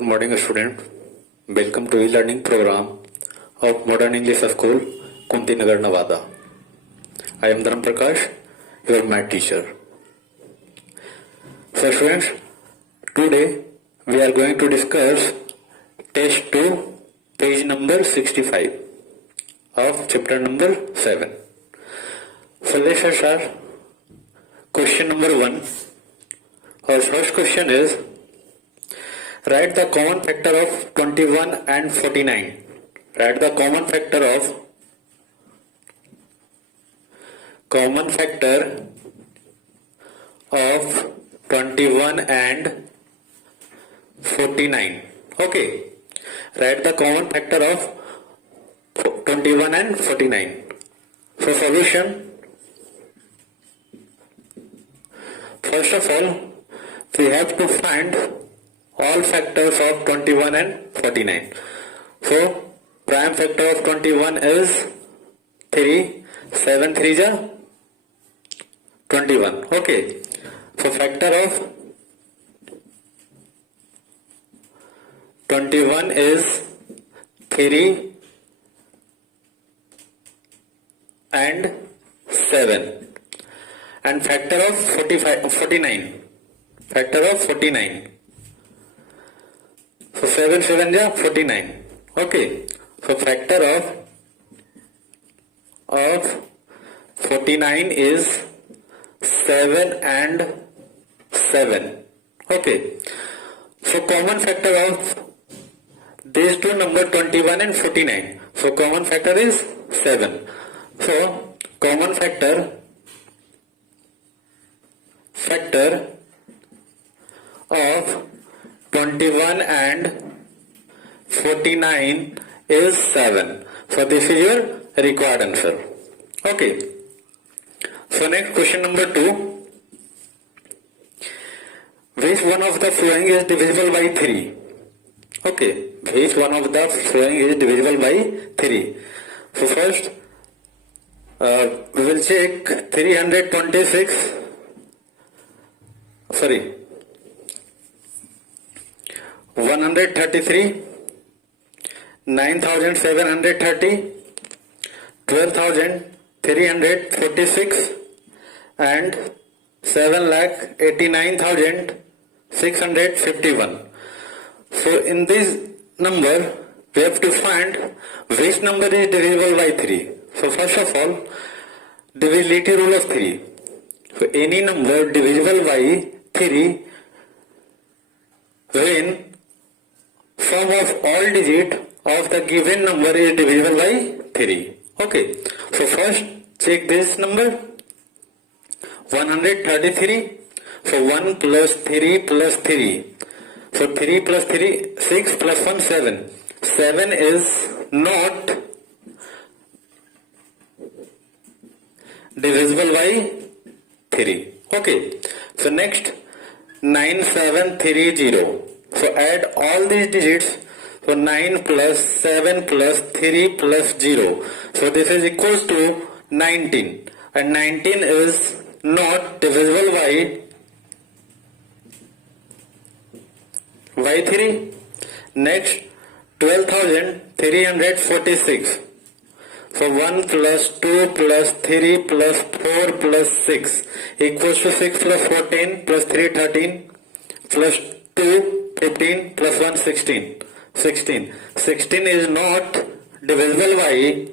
Good morning, student. Welcome to e-learning program of Modern English School, Kunti Nagar, Nevada. I am Dharam Prakash, your math teacher. So, students, today we are going to discuss test 2, page number 65 of chapter number 7. So, let's start. Question number 1. Our first question is, write the common factor of 21 and 49. Write the common factor of 21 and 49. Okay. Write the common factor of 21 and 49. So solution. First of all, we have to find all factors of 21 and 49. So, prime factor of 21 is 3, 7 3 is 21. Okay. So, factor of 21 is 3 and 7. And factor of 49. Factor of 49. So 7 7 is 49. Okay. So factor of 49 is 7 and 7. Okay. So common factor of these two numbers 21 and 49. So common factor is 7. So common factor of 21 and 49 is 7. So this is your required answer. Okay. So next question number 2. Which one of the following is divisible by 3? Okay. Which one of the following is divisible by 3? So first we will check 326. Sorry. 133, 9,730, 12,346 and 7,89,651. So in this number we have to find which number is divisible by 3. So first of all, divisibility rule of 3. So any number divisible by 3 when sum of all digits of the given number is divisible by 3. Okay. So first check this number. 133. So 1 plus 3 plus 3. So 3 plus 3, 6 plus 1, 7. 7 is not divisible by 3. Okay. So next 9730. So add all these digits. So 9 plus 7 plus 3 plus 0. So this is equals to 19. And 19 is not divisible by 3. Next 12,346. So 1 plus 2 plus 3 plus 4 plus 6 equals to 6 plus 14 plus 3 13 plus 2 15 plus 1 16. 16 is not divisible by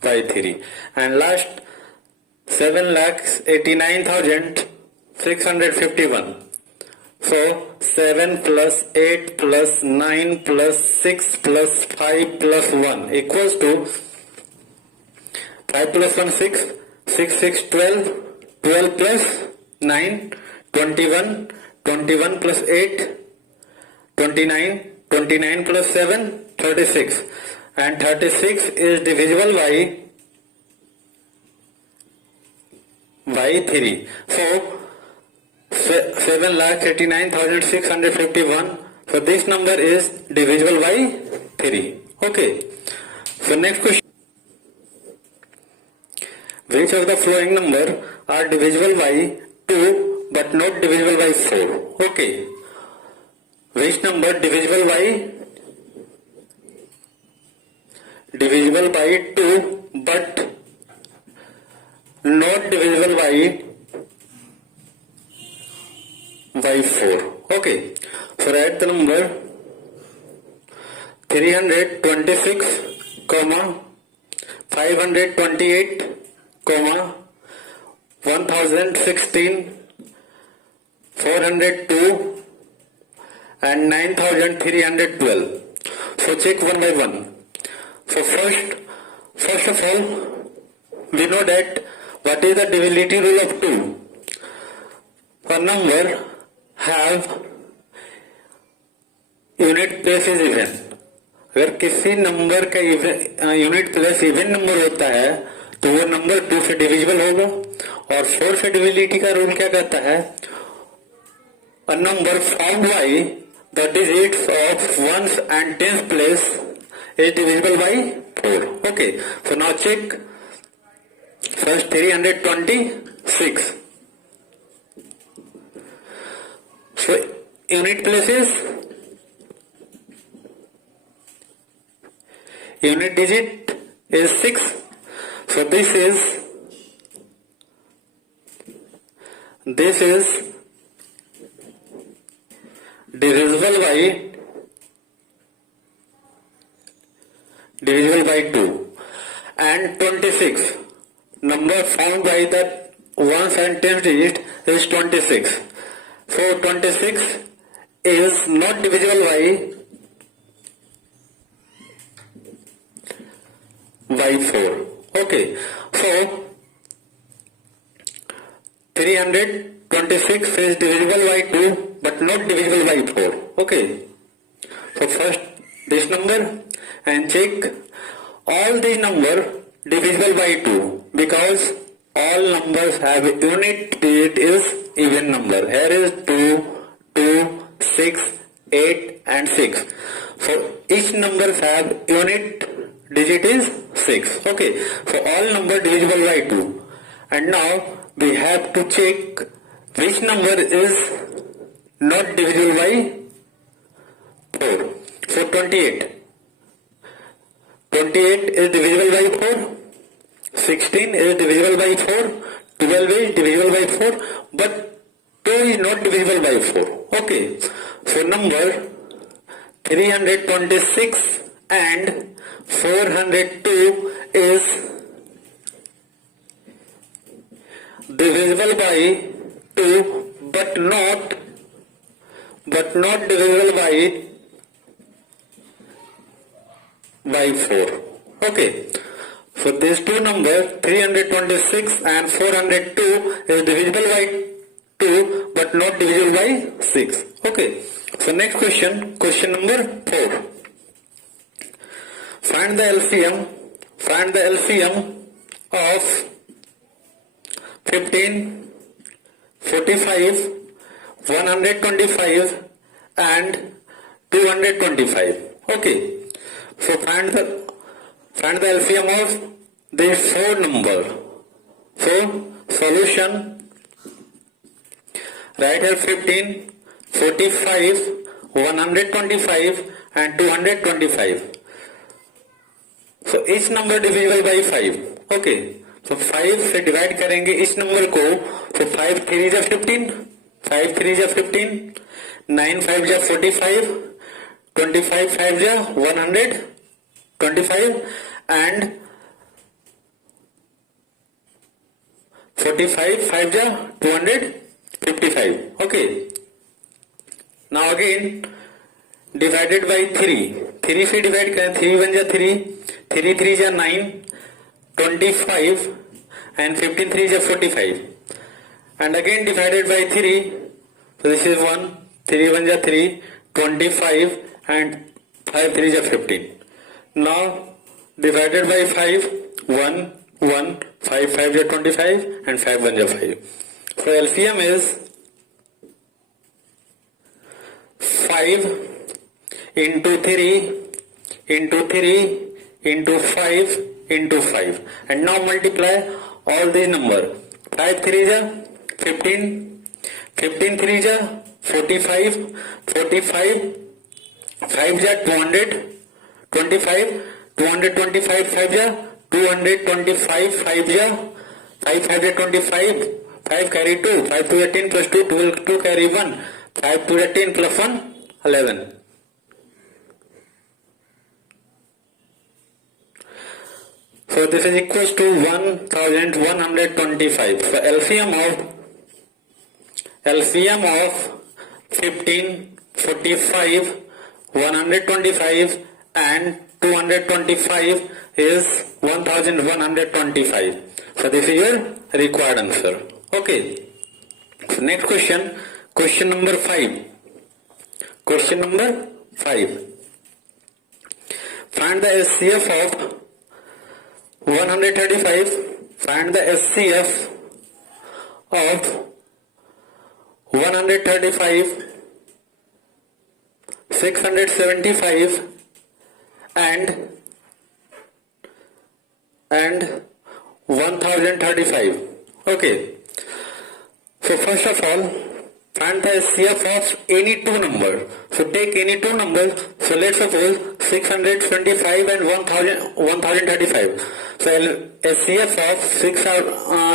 3. And last 7,89,651. So 7 plus 8 plus 9 plus 6 plus 5 plus 1 equals to 5 plus 1 6, 6 6 12, 12 plus 9 21, 21 plus 8 29, 29 plus 7 36, and 36 is divisible by 3. So 7,89,651. So this number is divisible by 3. Okay. So next question. Which of the following number are divisible by 2 but not divisible by 4. Okay. Which number divisible by 2 but not divisible by 4. Okay. So write the number 326, 528, 1016, 402 and 9312. So check one by one. So first of all, we know that what is the divisibility rule of 2. A number have unit place is even. अगर किसी number का unit place even number होता है तो वो number 2 से divisible होगा. और 4 से डिविजिबिलिटी का रूल क्या कहता है? A number found by the digits of ones and tens place is divisible by 4. Okay, so now check. First 326. So unit places, unit digit is 6. So this is divisible by 2. And 26, number found by the ones and tens digit is 26. So 26 is not divisible by 4. Okay, so 326 is divisible by 2 but not divisible by 4. Okay, so first this number and check all these number divisible by 2 because all numbers have unit digit is even number. Here is 2, 6, 8 and 6. So each number have unit digit is 6. Okay, so all number divisible by 2. And now we have to check which number is not divisible by 4. So 28. 28 is divisible by 4. 16 is divisible by 4. 12 is divisible by 4. But 2 is not divisible by 4. Okay. So number 326 and 402 is divisible by 2 but not divisible by 4. Okay. So these two numbers 326 and 402 is divisible by 2 but not divisible by 6. Okay. So next question number 4. Find the LCM of 15, 45, 125 and 225. Okay. So find the LCM of these 4 numbers. So solution, write here 15, 45, 125 and 225. So each number divisible by 5. Okay. So 5 से divide करेंगे इस number को. So 5 3 जा 15, 5 3 जा 15, 9 5 जा 45, 25 5 जा 125 and 45 5 ja 255. Okay. Now again divided by 3. 3 से divide करें. 3 1 जा 3, 3 3 जा 9, 25 and 15 3 ja 45. And again divided by 3. So this is 1, 3 1 ja 3, 25 and 5 3 ja 15. Now divided by 5, 1 1, 5 5 ja 25 and 5 1 ja 5. So LCM is 5 into 3 into 3 into 5 into 5. And now multiply all these number. 5 3 ja 15, 15 3 जा 45, 45 5 जा 200, 25 225 5 जा 225 5 जा 5 5 जा 25, 5 carry 2, 5 to 18 plus 2, 2 carry 1, 5 to 18 plus 1 11. So this is equals to 1125. So LCM of 15, 45, 125 and 225 is 1125. So this is your required answer. Okay. So next question, question number 5. Question number 5. Find the SCF of 135. Find the SCF of 135, 675 and 1035. Okay. So first of all, find the SCF of any two number. So take any two numbers. So let's suppose 625 and 1035. So SCF of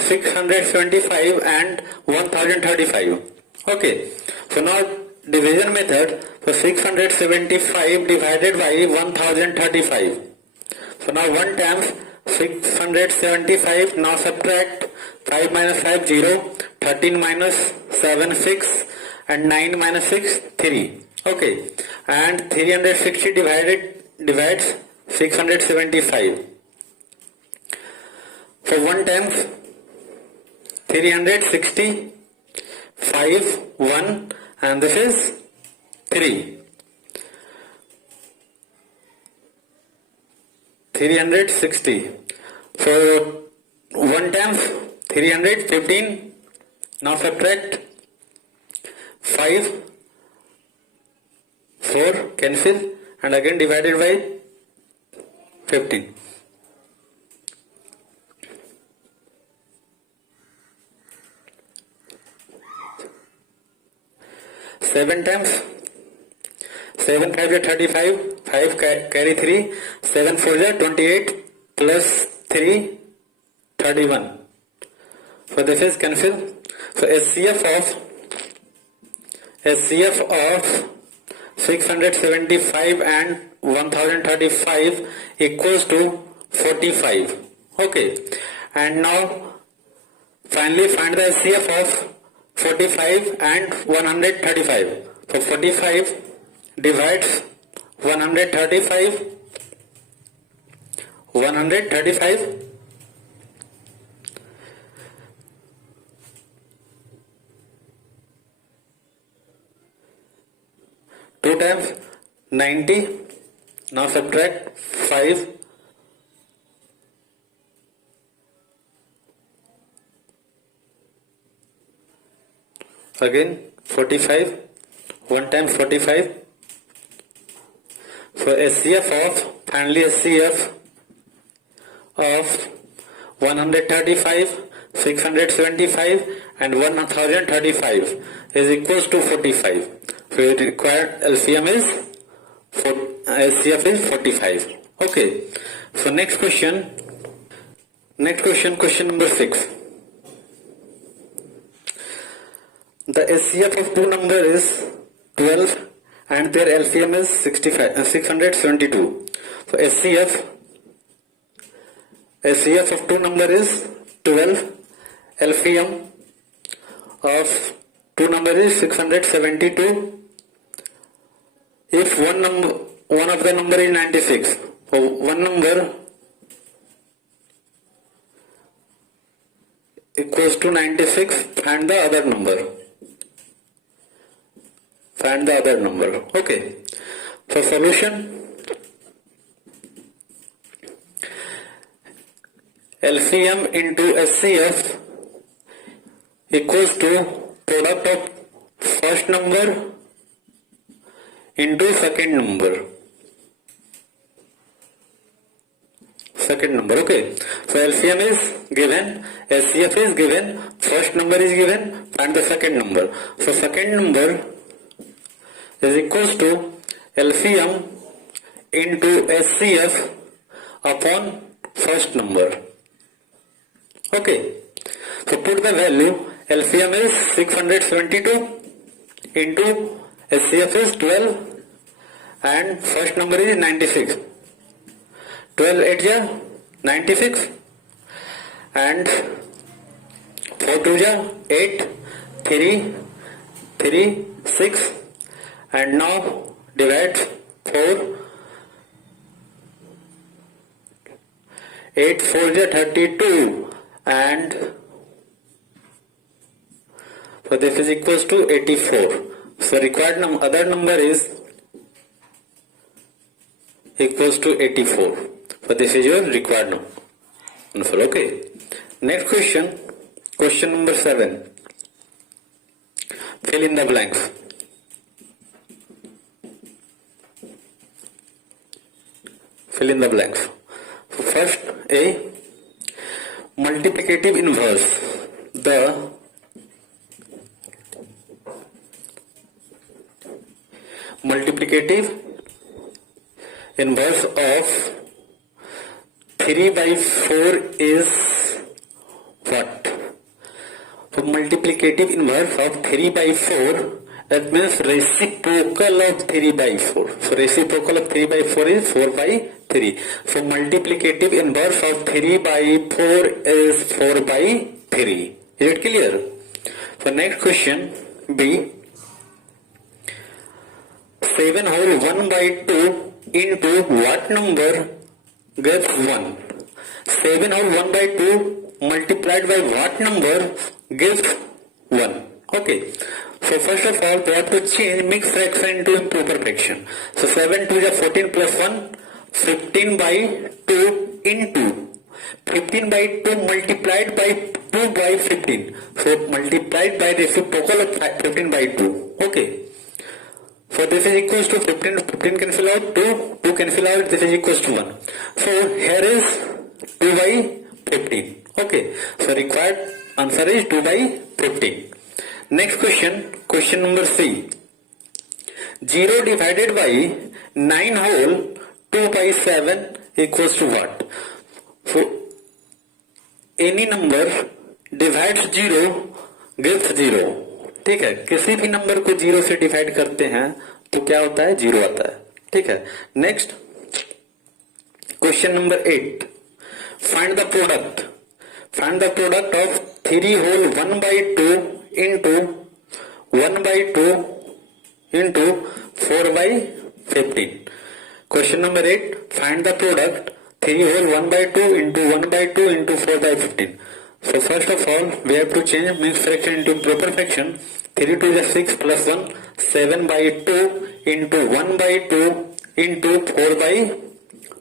675 and 1035. Okay. So now division method. So 675 divided by 1035. So now 1 times 675. Now subtract 5 minus 5 0. 13 minus 7 6 and 9 minus 6 3. Okay. And 360 divides 675. So 1 times 365 1 and this is 3. 360. So 1 times 315. Now subtract 5, 4 cancel and again divided by 15. 7 times 7 5 is 35, 5 carry 3, 7 4 is 28 plus 3 31. So this is cancel. So SCF of 675 and 1035 equals to 45. Okay. And now finally find the SCF of 45 and 135. So 45 divides 135. 135. 2 times 90. Now subtract 5. Again 45. 1 times 45. So SCF of, finally SCF of 135, 675 and 1035 is equals to 45. So it required LCM is SCF is 45. Okay. So next question, question number 6. The SCF of two number is 12 and their LCM is 672. So SCF of two number is 12. LCM of two number is 672. If one of the number is 96, so one number equals to 96, find the other number. Find the other number. Okay. So solution. LCM into SCF equals to product of first number into second number. second number. Okay, so LCM is given, SCF is given, first number is given, and the second number. So second number is equals to LCM into SCF upon first number. Okay, so put the value. LCM is 672 into SCF is 12 and first number is 96. 12 8 ja 96 and 4 2 ja 8, 3 3 6 and now divide 4, 8 4 ja 32 and so this is equals to 84. So required other number is equals to 84. So this is your required number. Okay. Next question. Question number 7. Fill in the blanks. Fill in the blanks. So first A. Multiplicative inverse. The multiplicative inverse of 3 by 4 is what? So multiplicative inverse of 3 by 4, that means reciprocal of 3 by 4. So reciprocal of 3 by 4 is 4 by 3. So multiplicative inverse of 3 by 4 is 4 by 3. Is it clear? So next question B. 7 whole 1 by 2 into what number gets 1? 7 whole 1 by 2 multiplied by what number gives 1? Okay. So first of all, we have to change mixed fraction into improper fraction. So 7 2 is 14 plus 1, 15 by 2 into 15 by 2 multiplied by 2 by 15. So multiplied by reciprocal of 15 by 2. Okay. So this is equals to 15, 15 cancel out, 2 cancel out, this is equals to 1. So here is 2 by 15. Okay, so required answer is 2 by 15. Next question, question number C. 0 divided by 9 whole 2 by 7 equals to what? So any number divides 0 gives 0. ठीक है, किसी भी number को 0 से divide करते हैं तो क्या होता है? 0 आता है. ठीक है. Next question number 8. Find the product. Find the product of 3 whole 1 by 2 into 1 by 2 into 4 by 15. Question number 8. Find the product 3 whole 1 by 2 into 1 by 2 into 4 by 15. So first of all, we have to change mixed fraction into proper fraction. 3 2 is 6 plus 1, 7 by 2 into 1 by 2 into 4 by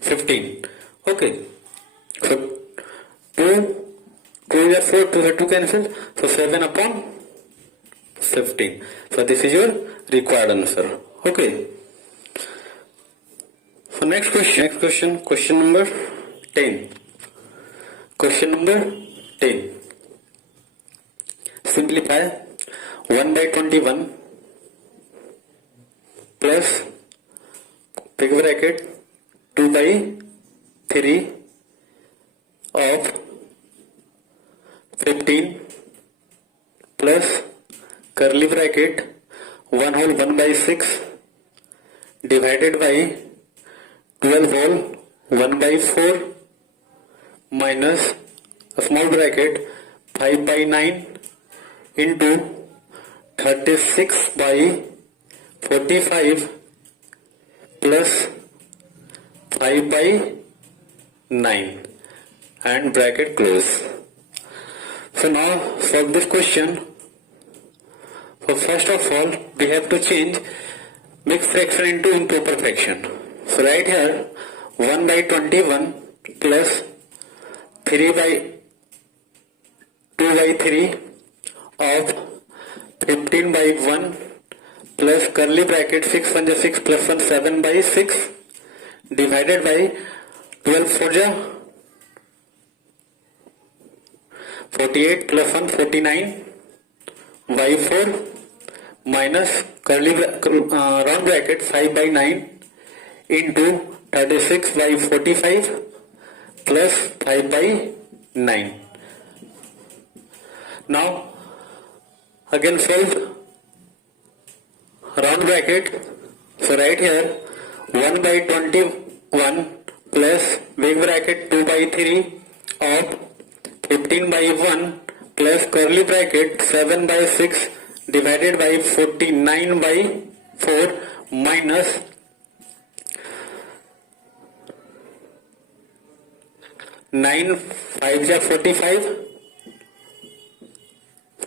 15. Okay. So 2 is 4, 2 is 2 cancel. So 7 upon 15. So this is your required answer. Okay. So next question, question number 10. Question number 10. Simplify 1 by 21 plus big bracket 2 by 3 of 15 plus curly bracket 1 whole 1 by 6 divided by 12 whole 1 by 4 minus a small bracket 5 by 9 into 36 by 45 plus 5 by 9 and bracket close. So now solve this question. So first of all, we have to change mixed fraction into improper fraction. So right here 1 by 21 plus 3 by 2 by 3 of 15 by 1 plus curly bracket 6 1 is 6 plus 1 7 by 6 divided by 12 4 ja 48 plus 1 49 y4 minus round bracket 5 by 9 into 36 by 45 plus 5 by 9. Now again solve round bracket. So right here 1 by 21 plus big bracket 2 by 3 of 15 by 1 plus curly bracket 7 by 6 divided by 49 by 4 minus 9 5 is 45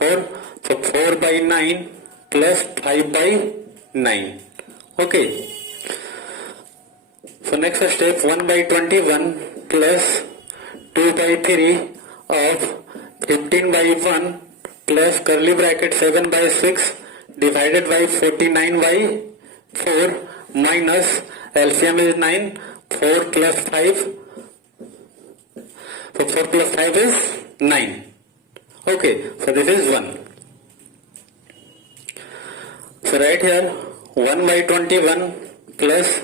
4, so 4 by 9 plus 5 by 9. Okay. So next step 1 by 21 plus 2 by 3 of 15 by 1 plus curly bracket 7 by 6 divided by 49 by 4 minus LCM is 9, 4 plus 5. So 4 plus 5 is 9. Okay, so this is 1. So right here 1 by 21 plus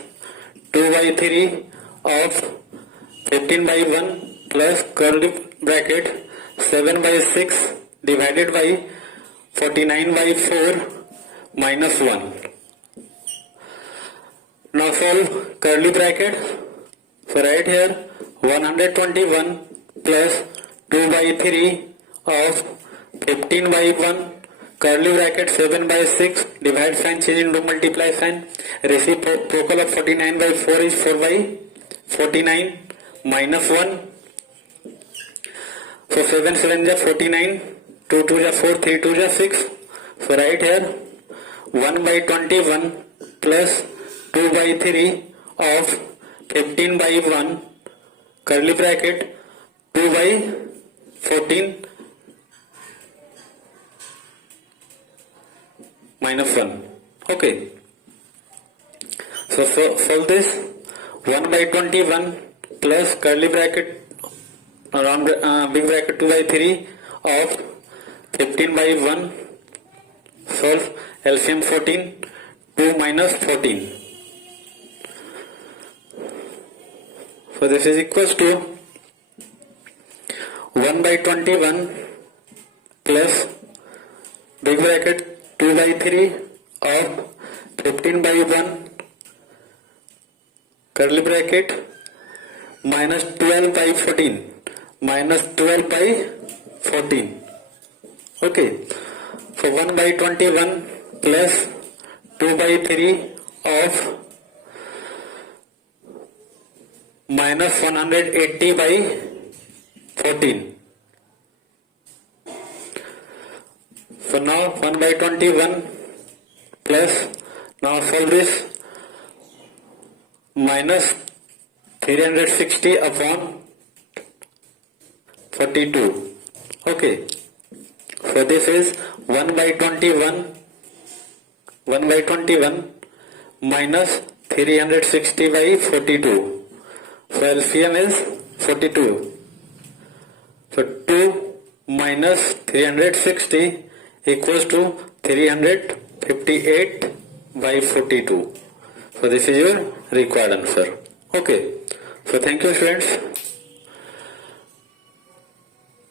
2 by 3 of 15 by 1 plus curly bracket 7 by 6 divided by 49 by 4 minus 1. Now solve curly bracket. So right here 121 plus 2 by 3 of 15 by 1 curly bracket 7 by 6 divide sign change into multiply sign, reciprocal of 49 by 4 is 4 by 49 minus 1. So 7 7 is 49, 2 2 is 4, 3 2 is 6. So right here 1 by 21 plus 2 by 3 of 15 by 1 curly bracket 2 by 14 minus 1. Okay. So solve this. 1 by 21 plus curly bracket around big bracket 2 by 3 of 15 by 1. Solve LCM 14. 2 minus 14. So this is equals to 1 by 21 plus big bracket 2 by 3 of 15 by 1 curly bracket minus 12 by 14 minus 12 by 14. Okay. So 1 by 21 plus 2 by 3 of minus 180 by 14. So now 1 by 21 plus, now solve this, minus 360 upon 42. Okay. So this is 1 by 21 minus 360 by 42. So LCM is 42. So 2 minus 360 equals to 358 by 42. So this is your required answer. Okay. So thank you students.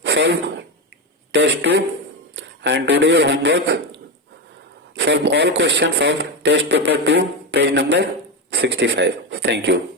Solve test 2 and today your homework. Solve all questions of test paper 2 page number 65. Thank you.